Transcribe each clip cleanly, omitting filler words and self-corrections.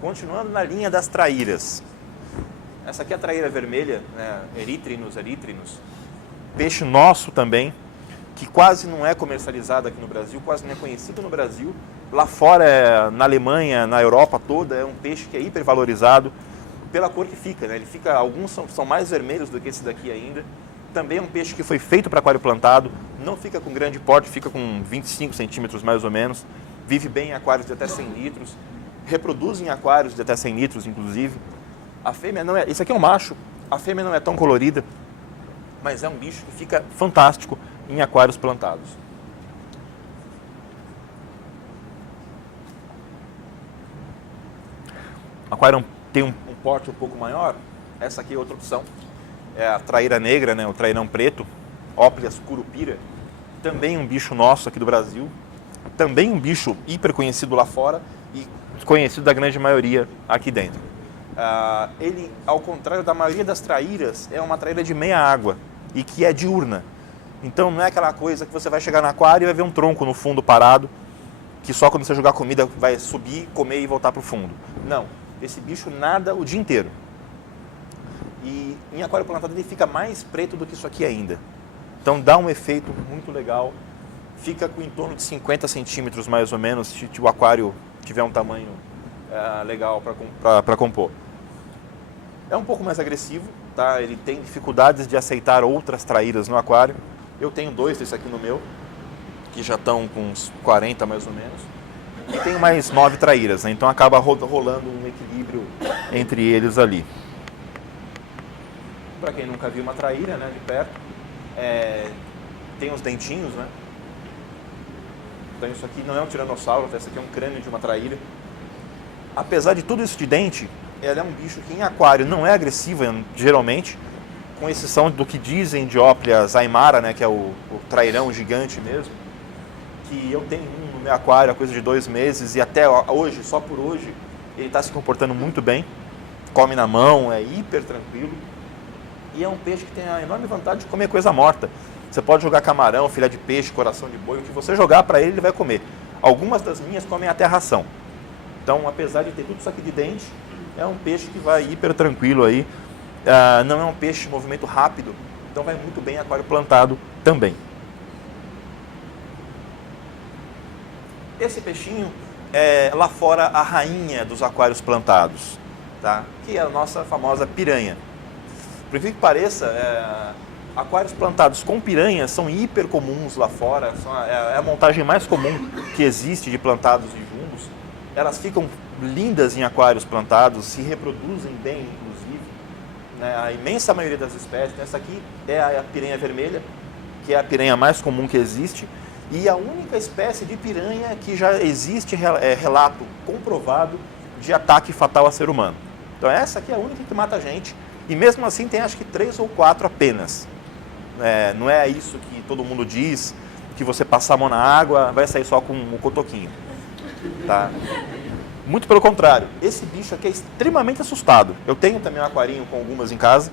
Continuando na linha das traíras. Essa aqui é a traíra vermelha, né? Erythrinus. Peixe nosso também, que quase não é comercializado aqui no Brasil, quase não é conhecido no Brasil. Lá fora, na Alemanha, na Europa toda, é um peixe que é hipervalorizado pela cor que fica, né? Ele fica, alguns são mais vermelhos do que esse daqui ainda. Também é um peixe que foi feito para aquário plantado, não fica com grande porte, fica com 25 centímetros mais ou menos. Vive bem em aquários de até 100 litros, reproduz em aquários de até 100 litros, inclusive. A fêmea não é, esse aqui é um macho, a fêmea não é tão colorida, mas é um bicho que fica fantástico em aquários plantados. O aquário tem um porte um pouco maior, essa aqui é outra opção, é a traíra negra, né, o trairão preto, Oplias curupira, também um bicho nosso aqui do Brasil, também um bicho hiper conhecido lá fora e conhecido da grande maioria aqui dentro. Ele, ao contrário da maioria das traíras, é uma traíra de meia água e que é diurna. Então não é aquela coisa que você vai chegar no aquário e vai ver um tronco no fundo parado, que só quando você jogar comida vai subir, comer e voltar para o fundo. Não, esse bicho nada o dia inteiro. E em aquário plantado ele fica mais preto do que isso aqui ainda. Então dá um efeito muito legal. Fica com em torno de 50 centímetros mais ou menos, se o aquário tiver um tamanho legal para compor. É um pouco mais agressivo, tá? Ele tem dificuldades de aceitar outras traíras no aquário. Eu tenho 2 desse aqui no meu, que já estão com uns 40 mais ou menos. E tenho mais 9 traíras, né? Então acaba rolando um equilíbrio entre eles ali. Para quem nunca viu uma traíra, né, de perto, tem os dentinhos, né? Então isso aqui não é um tiranossauro, esse aqui é um crânio de uma traíra. Apesar de tudo isso de dente, ela é um bicho que em aquário não é agressiva, geralmente, com exceção do que dizem de Oplias aymara, né, que é o trairão gigante mesmo, que eu tenho um no meu aquário há coisa de 2 meses e até hoje, só por hoje, ele está se comportando muito bem, come na mão, é hiper tranquilo e é um peixe que tem a enorme vantagem de comer coisa morta. Você pode jogar camarão, filé de peixe, coração de boi, o que você jogar para ele, ele vai comer. Algumas das minhas comem até ração. Então, apesar de ter tudo isso aqui de dente, é um peixe que vai hiper tranquilo aí. Não é um peixe de movimento rápido, então vai muito bem em aquário plantado também. Esse peixinho é lá fora a rainha dos aquários plantados, tá? Que é a nossa famosa piranha. Por incrível que pareça, aquários plantados com piranha são hiper comuns lá fora, é a montagem mais comum que existe de plantados e jumbos. Elas ficam lindas em aquários plantados, se reproduzem bem, inclusive, né? A imensa maioria das espécies. Essa aqui é a piranha vermelha, que é a piranha mais comum que existe, e a única espécie de piranha que já existe relato comprovado de ataque fatal a ser humano. Então essa aqui é a única que mata a gente, e mesmo assim tem acho que 3 ou 4 apenas. Não é isso que todo mundo diz, que você passar a mão na água vai sair só com o cotoquinho. Tá? Muito pelo contrário, esse bicho aqui é extremamente assustado. Eu tenho também um aquarinho com algumas em casa.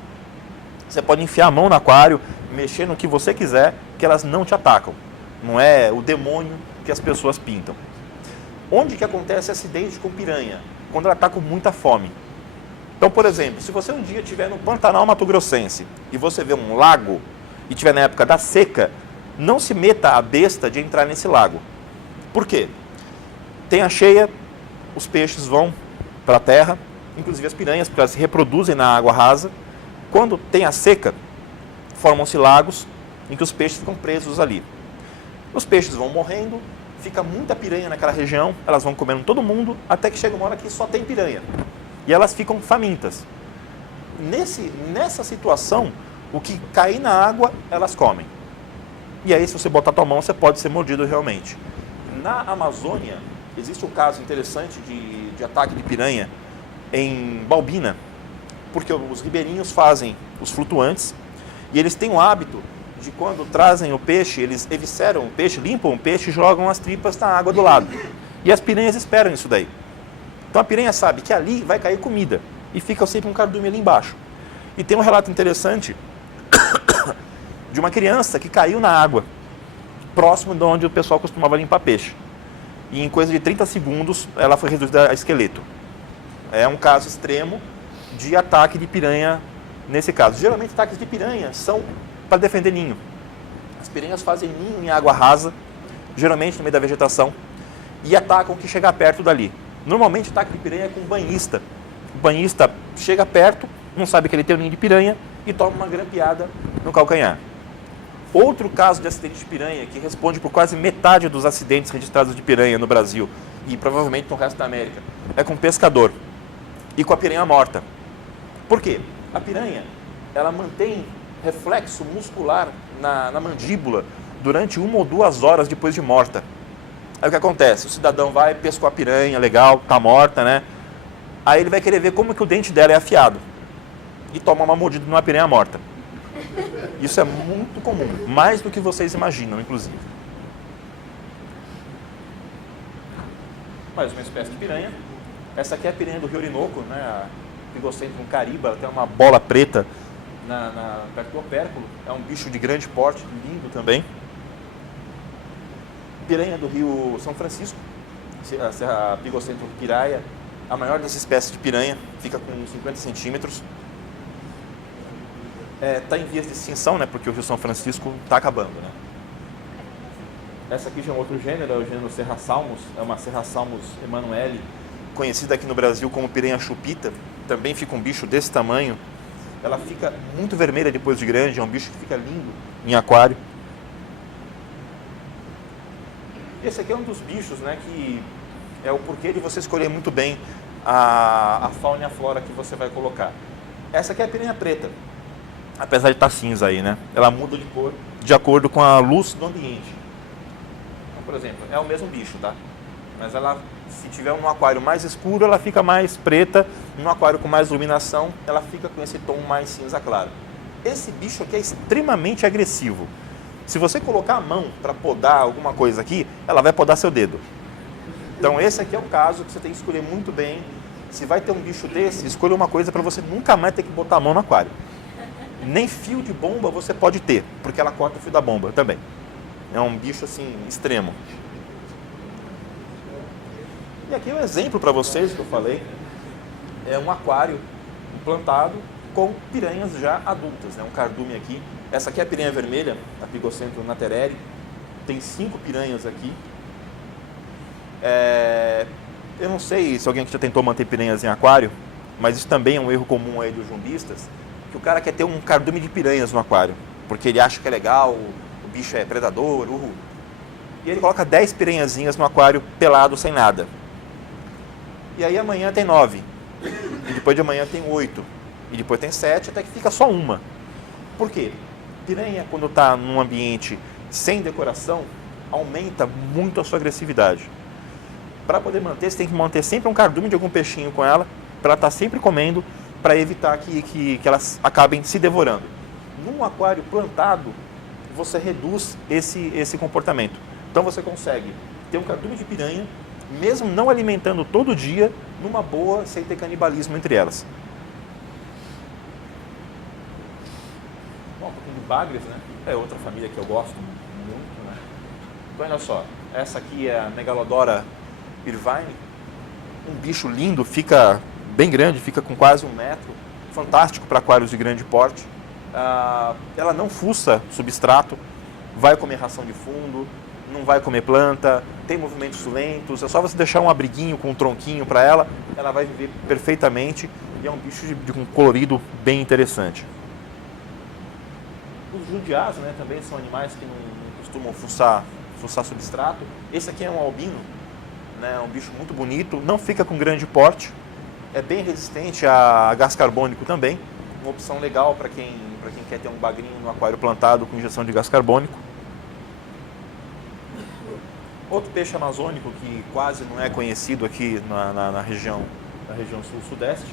Você pode enfiar a mão no aquário, mexer no que você quiser, que elas não te atacam. Não é o demônio que as pessoas pintam. Onde que acontece acidente com piranha? Quando ela está com muita fome. Então, por exemplo, se você um dia estiver no Pantanal Mato Grossense e você vê um lago e estiver na época da seca, não se meta a besta de entrar nesse lago. Por quê? Tem a cheia, os peixes vão para a terra, inclusive as piranhas, porque elas se reproduzem na água rasa. Quando tem a seca, formam-se lagos em que os peixes ficam presos ali. Os peixes vão morrendo, fica muita piranha naquela região, elas vão comendo todo mundo, até que chega uma hora que só tem piranha. E elas ficam famintas. Nessa situação, o que cair na água, elas comem. E aí, se você botar a tua mão, você pode ser mordido realmente. Na Amazônia, existe um caso interessante de ataque de piranha em Balbina, porque os ribeirinhos fazem os flutuantes e eles têm o hábito de, quando trazem o peixe, eles evisceram o peixe, limpam o peixe e jogam as tripas na água do lado. E as piranhas esperam isso daí. Então a piranha sabe que ali vai cair comida e fica sempre um cardume ali embaixo. E tem um relato interessante de uma criança que caiu na água, próximo de onde o pessoal costumava limpar peixe. E em coisa de 30 segundos ela foi reduzida a esqueleto. é um caso extremo de ataque de piranha nesse caso. Geralmente ataques de piranha são para defender ninho. As piranhas fazem ninho em água rasa, geralmente no meio da vegetação, e atacam o que chegar perto dali. Normalmente ataque de piranha é com banhista. O banhista chega perto, não sabe que ele tem um ninho de piranha e toma uma grampeada no calcanhar. Outro caso de acidente de piranha, que responde por quase metade dos acidentes registrados de piranha no Brasil e provavelmente no resto da América, é com pescador e com a piranha morta. Por quê? A piranha, ela mantém reflexo muscular na mandíbula durante 1 ou 2 horas depois de morta. Aí o que acontece? O cidadão vai, pescou a piranha, legal, tá morta, né? Aí ele vai querer ver como que o dente dela é afiado e toma uma mordida numa piranha morta. Isso é muito comum, mais do que vocês imaginam, inclusive. Mais uma espécie de piranha. Essa aqui é a piranha do Rio Orinoco, né? A Pygocentrum cariba, ela tem uma bola preta perto do opérculo. É um bicho de grande porte, lindo também. Piranha do Rio São Francisco, a Pygocentrum piraia, a maior das espécies de piranha, fica com 50 centímetros. Está em vias de extinção, né, porque o Rio São Francisco está acabando. Né? Essa aqui já é um outro gênero, é o gênero Serrasalmus, é uma Serrasalmus emanueli, conhecida aqui no Brasil como piranha chupita. Também fica um bicho desse tamanho. Ela fica muito vermelha depois de grande, é um bicho que fica lindo em aquário. Esse aqui é um dos bichos, né, que é o porquê de você escolher muito bem a fauna e a flora que você vai colocar. Essa aqui é a piranha preta, apesar de estar cinza aí, né? Ela muda de cor de acordo com a luz do ambiente. Então, por exemplo, é o mesmo bicho, tá? Mas ela, se tiver um aquário mais escuro, ela fica mais preta. Num aquário com mais iluminação, ela fica com esse tom mais cinza claro. Esse bicho aqui é extremamente agressivo. Se você colocar a mão para podar alguma coisa aqui, ela vai podar seu dedo. Então esse aqui é o caso que você tem que escolher muito bem. Se vai ter um bicho desse, escolha uma coisa para você nunca mais ter que botar a mão no aquário. Nem fio de bomba você pode ter, porque ela corta o fio da bomba também. É um bicho assim, extremo. E aqui é um exemplo para vocês que eu falei. É um aquário plantado com piranhas já adultas, né? Um cardume aqui. Essa aqui é a piranha vermelha, a Pygocentrum natereri. Tem 5 piranhas aqui. Eu não sei se alguém aqui já tentou manter piranhas em aquário, mas isso também é um erro comum aí dos jumbistas, que o cara quer ter um cardume de piranhas no aquário, porque ele acha que é legal, o bicho é predador, e ele coloca 10 piranhazinhas no aquário pelado, sem nada. E aí amanhã tem 9, e depois de amanhã tem 8, e depois tem 7, até que fica só uma. Por quê? Piranha, quando está num ambiente sem decoração, aumenta muito a sua agressividade. Para poder manter, você tem que manter sempre um cardume de algum peixinho com ela, para ela estar sempre comendo, para evitar que elas acabem se devorando. Num aquário plantado, você reduz esse comportamento. Então você consegue ter um cardume de piranha, mesmo não alimentando todo dia, numa boa, sem ter canibalismo entre elas. Bom, um pouquinho de bagres, né? É outra família que eu gosto muito, né? Então, olha só, essa aqui é a Megalodora Irvine, um bicho lindo, fica bem grande, fica com quase 1 metro, fantástico para aquários de grande porte. Ela não fuça substrato, vai comer ração de fundo, não vai comer planta, tem movimentos lentos, é só você deixar um abriguinho com um tronquinho para ela, ela vai viver perfeitamente e é um bicho de um colorido bem interessante. Os judiás, né, também são animais que não costumam fuçar substrato. Esse aqui é um albino, né, um bicho muito bonito, não fica com grande porte, é bem resistente a gás carbônico também, uma opção legal para quem quer ter um bagrinho no aquário plantado com injeção de gás carbônico. Outro peixe amazônico que quase não é conhecido aqui na região sul-sudeste,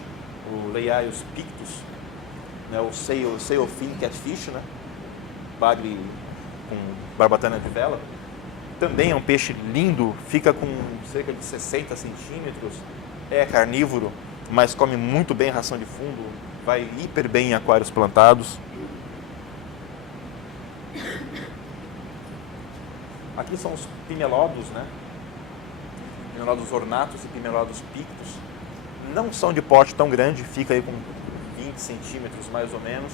o Leiaios pictus, né, o sailfin catfish, né, bagre com barbatana de vela. Também é um peixe lindo, fica com cerca de 60 centímetros, é carnívoro, mas come muito bem ração de fundo, vai hiper bem em aquários plantados. Aqui são os pimelodus, né? Pimelodus ornatus e pimelodus pictus. não são de porte tão grande, fica aí com 20 centímetros mais ou menos,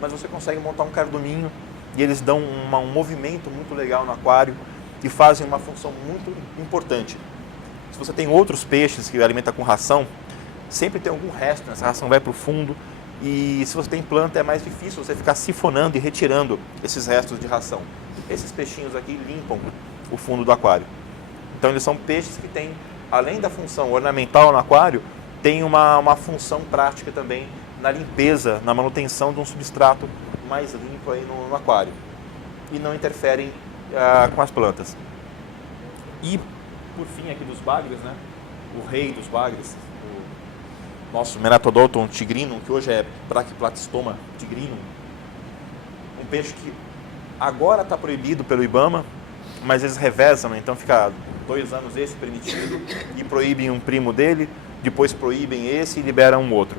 mas você consegue montar um carduminho e eles dão um movimento muito legal no aquário e fazem uma função muito importante. Se você tem outros peixes que alimenta com ração, sempre tem algum resto, essa ração vai para o fundo, e se você tem planta é mais difícil você ficar sifonando e retirando esses restos de ração. Esses peixinhos aqui limpam o fundo do aquário. Então eles são peixes que têm, além da função ornamental no aquário, tem uma função prática também na limpeza, na manutenção de um substrato mais limpo aí no aquário. E não interferem com as plantas. E, por fim, aqui dos bagres, né? O rei dos bagres, o nosso Menatodonton tigrinum, que hoje é Brachyplatystoma tigrinum, um peixe que agora está proibido pelo IBAMA, mas eles revezam, né? Então fica 2 anos esse permitido e proíbem um primo dele, depois proíbem esse e liberam um outro.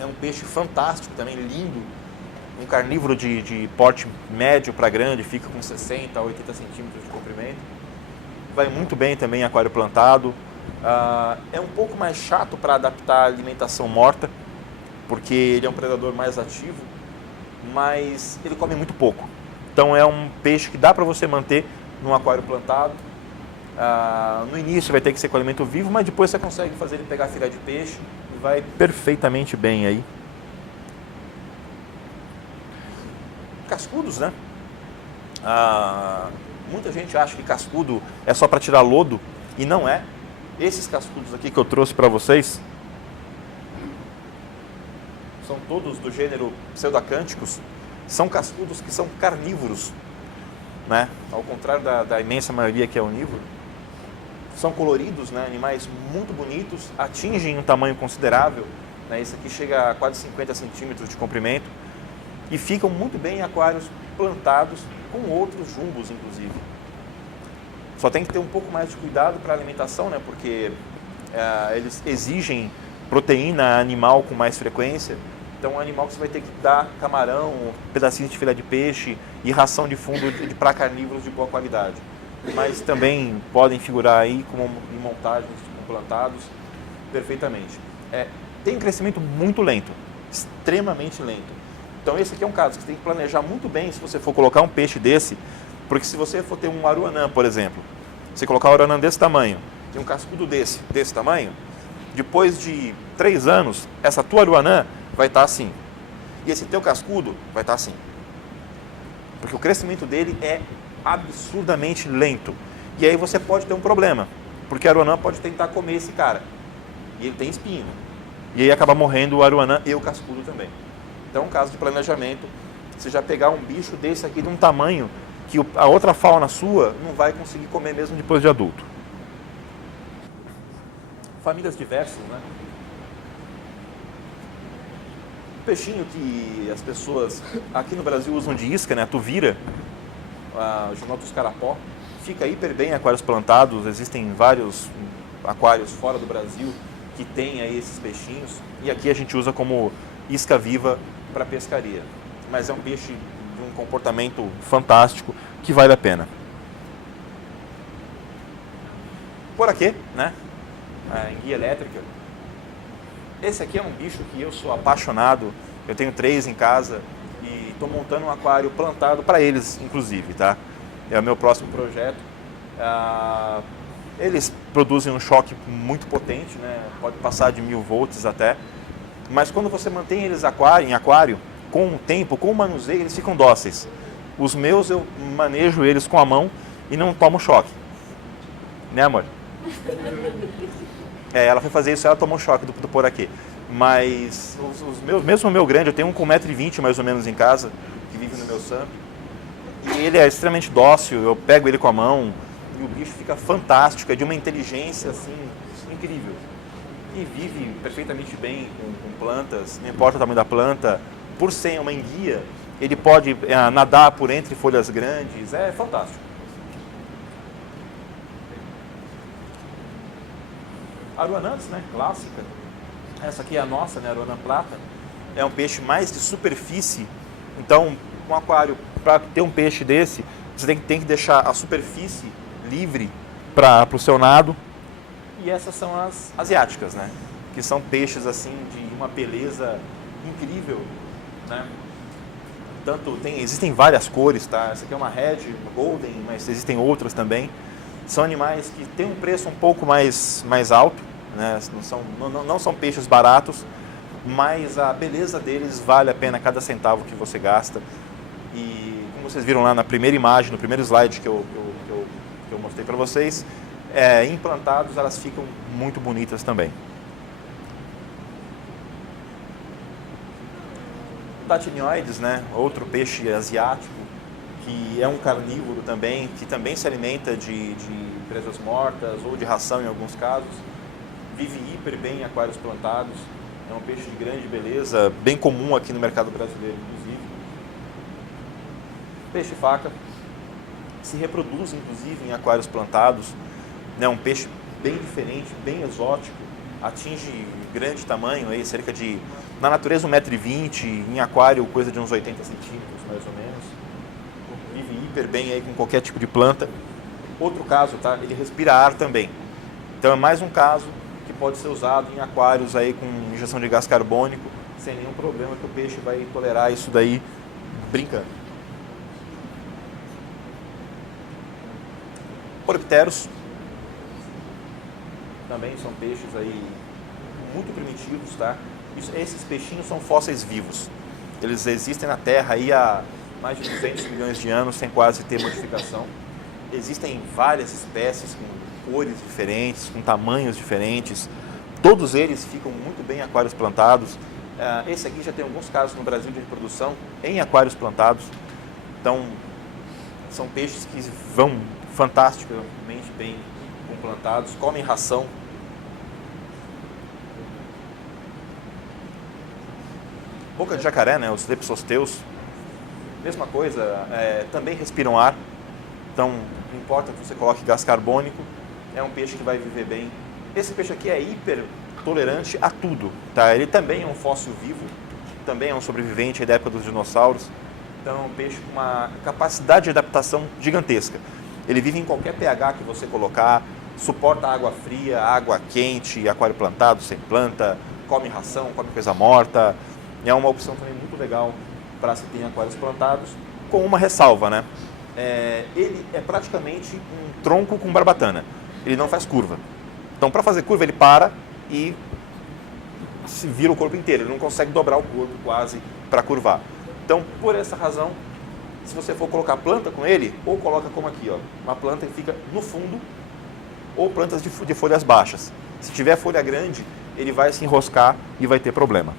É um peixe fantástico também, lindo, um carnívoro de porte médio para grande, fica com 60 a 80 centímetros de comprimento. Vai muito bem também em aquário plantado. É um pouco mais chato para adaptar a alimentação morta, porque ele é um predador mais ativo, mas ele come muito pouco. Então é um peixe que dá para você manter num aquário plantado. No início vai ter que ser com alimento vivo, mas depois você consegue fazer ele pegar filé de peixe e vai perfeitamente bem aí. Cascudos, né? Muita gente acha que cascudo é só para tirar lodo, e não é. Esses cascudos aqui que eu trouxe para vocês são todos do gênero Pseudacânticos, são cascudos que são carnívoros, né? Ao contrário da imensa maioria que é onívoro. São coloridos, né? Animais muito bonitos, atingem um tamanho considerável, né? Esse aqui chega a quase 50 centímetros de comprimento e ficam muito bem em aquários plantados com outros jumbos, inclusive. Só tem que ter um pouco mais de cuidado para a alimentação, né? Porque eles exigem proteína animal com mais frequência. Então, é um animal que você vai ter que dar camarão, pedacinhos de filé de peixe e ração de fundo para carnívoros de boa qualidade. Mas também podem figurar aí como em montagens plantados perfeitamente. Tem um crescimento muito lento, extremamente lento. Então, esse aqui é um caso que você tem que planejar muito bem se você for colocar um peixe desse, porque se você for ter um aruanã, por exemplo, você colocar um aruanã desse tamanho e um cascudo desse tamanho, depois de 3 anos, essa tua aruanã vai estar assim. E esse teu cascudo vai estar assim. Porque o crescimento dele é absurdamente lento. E aí você pode ter um problema, porque a aruanã pode tentar comer esse cara. E ele tem espinho. E aí acaba morrendo o aruanã e o cascudo também. Então, um caso de planejamento, você já pegar um bicho desse aqui de um tamanho que a outra fauna sua não vai conseguir comer mesmo depois de adulto. Famílias diversas, né? Peixinho que as pessoas aqui no Brasil usam de isca, né? A tuvira, o Gymnotus carapó, fica hiper bem em aquários plantados. Existem vários aquários fora do Brasil que tem aí esses peixinhos. E aqui a gente usa como isca viva para pescaria. Mas é um peixe de um comportamento fantástico que vale a pena. Por aqui, né? Em guia elétrica. Esse aqui é um bicho que eu sou apaixonado. Eu tenho 3 em casa e estou montando um aquário plantado para eles, inclusive, tá? É o meu próximo projeto. Eles produzem um choque muito potente, né? Pode passar de 1000 volts até. Mas quando você mantém eles em aquário, com o tempo, com o manuseio, eles ficam dóceis. Os meus eu manejo eles com a mão e não tomo choque. Né, amor? Ela foi fazer isso, ela tomou choque do poraquê. Mas os meus, mesmo o meu grande, eu tenho um com 1,20 m mais ou menos em casa, que vive no meu SAMP. E ele é extremamente dócil, eu pego ele com a mão e o bicho fica fantástico, é de uma inteligência assim, incrível. E vive perfeitamente bem com plantas, não importa o tamanho da planta. Por ser uma enguia, ele pode nadar por entre folhas grandes, é fantástico. Aruanãs, né, clássica. Essa aqui é a nossa, né, Aruanã prata. É um peixe mais de superfície. Então, um aquário, para ter um peixe desse, você tem que deixar a superfície livre para o seu nado. E essas são as asiáticas, né? que são peixes assim de uma beleza incrível, né? Existem várias cores, tá? Essa aqui é uma red, uma golden, mas existem outras também. São animais que têm um preço um pouco mais alto, né? Não são peixes baratos, mas a beleza deles vale a pena cada centavo que você gasta. E como vocês viram lá na primeira imagem, no primeiro slide que eu mostrei para vocês, implantados elas ficam muito bonitas também. Tatinioides, né? Outro peixe asiático, que é um carnívoro também, que também se alimenta de presas mortas ou de ração em alguns casos. Vive hiper bem em aquários plantados. É um peixe de grande beleza, bem comum aqui no mercado brasileiro, inclusive. Peixe-faca se reproduz, inclusive, em aquários plantados. É um peixe bem diferente, bem exótico. Atinge grande tamanho, aí, cerca de, na natureza, 1,20 m, em aquário, coisa de uns 80 centímetros, mais ou menos. Vive hiper bem aí com qualquer tipo de planta. Outro caso, tá? Ele respira ar também. Então é mais um caso que pode ser usado em aquários aí com injeção de gás carbônico, sem nenhum problema, que o peixe vai tolerar isso daí brincando. Poropteros também são peixes aí muito primitivos, tá? Esses peixinhos são fósseis vivos. Eles existem na Terra aí há mais de 200 milhões de anos, sem quase ter modificação. Existem várias espécies com cores diferentes, com tamanhos diferentes. Todos eles ficam muito bem em aquários plantados. Esse aqui já tem alguns casos no Brasil de reprodução em aquários plantados. Então, são peixes que vão fantasticamente bem plantados, comem ração. Boca de jacaré, né, os lepsosteus, mesma coisa, também respiram ar. Então, não importa que você coloque gás carbônico, é um peixe que vai viver bem. Esse peixe aqui é hiper tolerante a tudo, tá? Ele também é um fóssil vivo, também é um sobrevivente da época dos dinossauros. Então, é um peixe com uma capacidade de adaptação gigantesca. Ele vive em qualquer pH que você colocar, suporta água fria, água quente, aquário plantado, sem planta, come ração, come coisa morta. É uma opção também muito legal para se ter em aquários plantados, com uma ressalva, né? Ele é praticamente um tronco com barbatana. Ele não faz curva. Então, para fazer curva, ele para e se vira o corpo inteiro. Ele não consegue dobrar o corpo quase para curvar. Então, por essa razão, se você for colocar planta com ele, ou coloca como aqui, ó, uma planta que fica no fundo, ou plantas de folhas baixas. Se tiver folha grande, ele vai se enroscar e vai ter problema.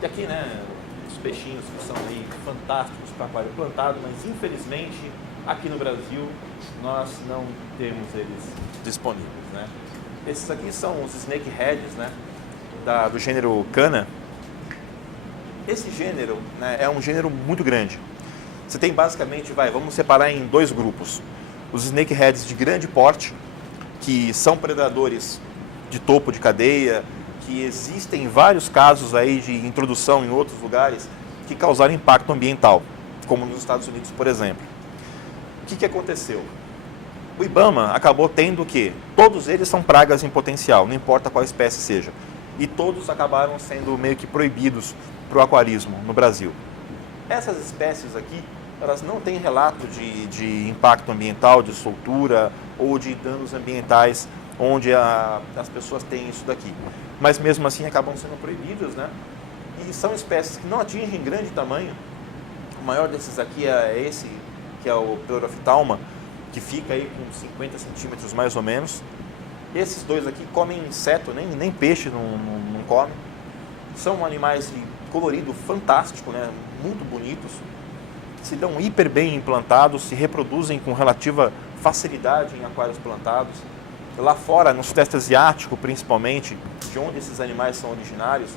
E aqui, né, os peixinhos que são aí fantásticos para aquário plantado, mas infelizmente aqui no Brasil nós não temos eles disponíveis, né? Esses aqui são os snakeheads, né, do gênero Cana. Esse gênero, né, é um gênero muito grande. Você tem basicamente, vamos separar em dois grupos. Os snakeheads de grande porte, que são predadores de topo de cadeia, que existem vários casos aí de introdução em outros lugares que causaram impacto ambiental, como nos Estados Unidos, por exemplo. O que aconteceu? O IBAMA acabou tendo que todos eles são pragas em potencial, não importa qual espécie seja. E todos acabaram sendo meio que proibidos para o aquarismo no Brasil. Essas espécies aqui, elas não têm relato de impacto ambiental, de soltura ou de danos ambientais onde as pessoas têm isso daqui. Mas mesmo assim acabam sendo proibidas, né? E são espécies que não atingem grande tamanho. O maior desses aqui é esse, que é o Pleurophthalma, que fica aí com 50 centímetros mais ou menos. Esses dois aqui comem inseto, nem peixe não comem. São animais de colorido fantástico, né? Muito bonitos. Se dão hiper bem implantados, se reproduzem com relativa facilidade em aquários plantados. Lá fora, no Sudeste Asiático, principalmente, de onde esses animais são originários,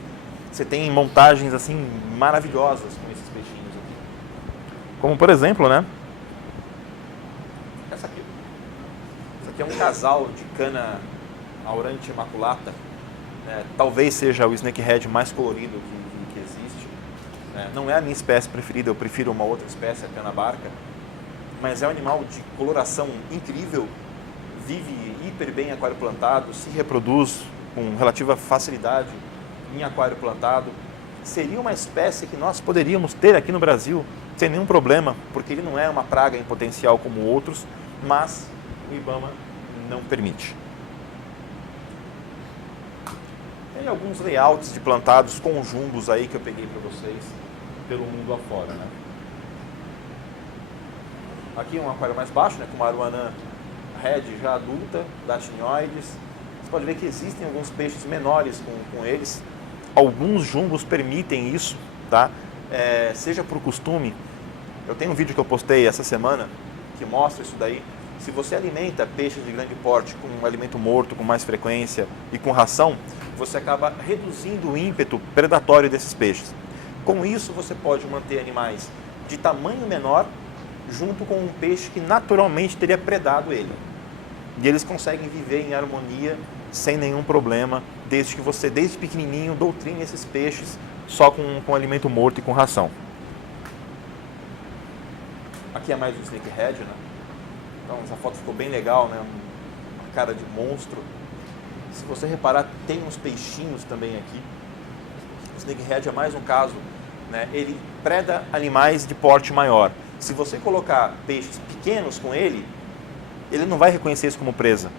você tem montagens assim maravilhosas com esses peixinhos aqui. Como, por exemplo, né? Essa aqui. Essa aqui é um casal de Cana aurante imaculata. Né? Talvez seja o snakehead mais colorido que existe. Né? Não é a minha espécie preferida, eu prefiro uma outra espécie, a Cana barca. Mas é um animal de coloração incrível, vive hiper bem em aquário plantado, se reproduz com relativa facilidade em aquário plantado. Seria uma espécie que nós poderíamos ter aqui no Brasil sem nenhum problema, porque ele não é uma praga em potencial como outros, mas o IBAMA não permite. Tem alguns layouts de plantados com jumbos aí que eu peguei para vocês pelo mundo afora, né? Aqui é um aquário mais baixo, né, com uma aruanã red já adulta, datinioides. Você pode ver que existem alguns peixes menores com eles. Alguns jumbos permitem isso, tá? Seja por costume. Eu tenho um vídeo que eu postei essa semana que mostra isso daí. Se você alimenta peixes de grande porte com um alimento morto com mais frequência e com ração, você acaba reduzindo o ímpeto predatório desses peixes. Com isso, você pode manter animais de tamanho menor junto com um peixe que naturalmente teria predado ele. E eles conseguem viver em harmonia sem nenhum problema, desde que você, desde pequenininho, doutrine esses peixes só com alimento morto e com ração. Aqui é mais um snakehead, né? Então essa foto ficou bem legal, né? Uma cara de monstro. Se você reparar, tem uns peixinhos também aqui. O snakehead é mais um caso, né? Ele preda animais de porte maior. Se você colocar peixes pequenos com ele, ele não vai reconhecer isso como presa.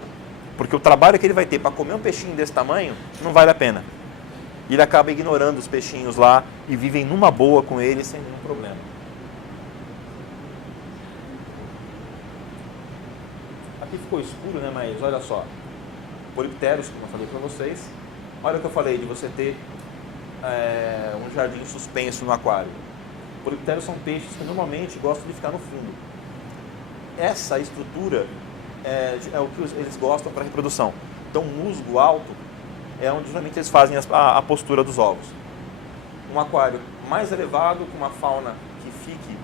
Porque o trabalho que ele vai ter para comer um peixinho desse tamanho não vale a pena. E ele acaba ignorando os peixinhos lá e vivem numa boa com ele sem nenhum problema. Aqui ficou escuro, né? Mas olha só. Polypterus, como eu falei para vocês. Olha o que eu falei de você ter um jardim suspenso no aquário. Polypterus são peixes que normalmente gostam de ficar no fundo. Essa estrutura é o que eles gostam para reprodução. Então, um musgo alto é onde geralmente eles fazem a postura dos ovos. Um aquário mais elevado, com uma fauna que fique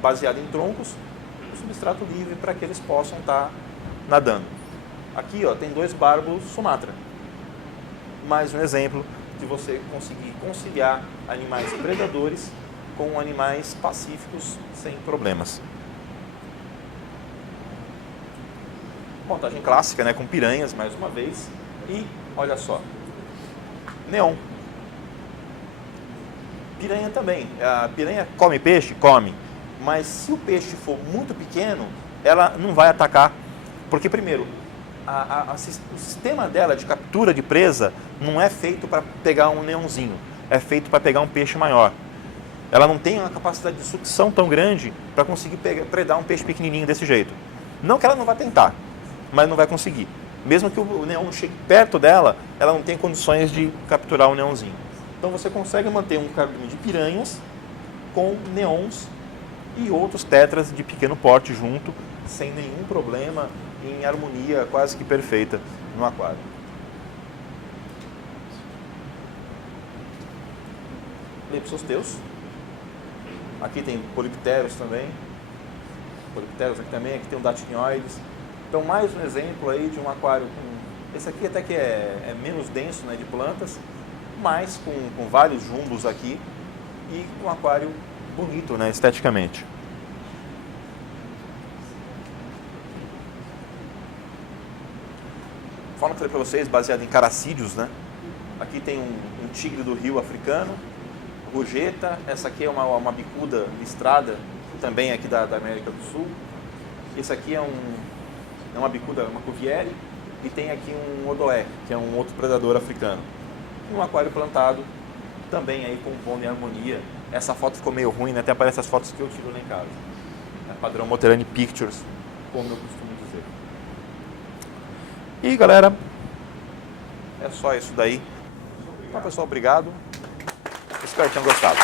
baseada em troncos, um substrato livre para que eles possam estar nadando. Aqui ó, tem 2 barbos Sumatra. Mais um exemplo de você conseguir conciliar animais predadores com animais pacíficos sem problemas. Montagem clássica, né, com piranhas, mais uma vez. E, olha só, neon. Piranha também. A piranha come peixe? Come. Mas se o peixe for muito pequeno, ela não vai atacar. Porque, primeiro, o sistema dela de captura de presa não é feito para pegar um neonzinho. É feito para pegar um peixe maior. Ela não tem uma capacidade de sucção tão grande para conseguir predar um peixe pequenininho desse jeito. Não que ela não vá tentar, mas não vai conseguir. Mesmo que o neon chegue perto dela, ela não tem condições de capturar o neonzinho. Então você consegue manter um cardume de piranhas com neons e outros tetras de pequeno porte junto, sem nenhum problema, em harmonia quase que perfeita no aquário. Lepsosteus. Aqui tem Polypterus também. Polypterus aqui também, aqui tem um Datinioides. Então mais um exemplo aí de um aquário com... Esse aqui até que é menos denso, né, de plantas, mas com vários jumbos aqui e um aquário bonito, né, esteticamente. Fauna que eu falei para vocês, baseada em caracídeos, né? Aqui tem um tigre do rio africano, rugeta. Essa aqui é uma bicuda listrada, também aqui da América do Sul. Esse aqui é uma bicuda, uma cuviere. E tem aqui um odoé, que é um outro predador africano. Um aquário plantado, também aí compondo em harmonia. Essa foto ficou meio ruim, né? Até aparece as fotos que eu tiro lá em casa. É padrão Moterani Pictures, como eu costumo dizer. E galera, é só isso daí. Então pessoal, obrigado. Espero que tenham gostado.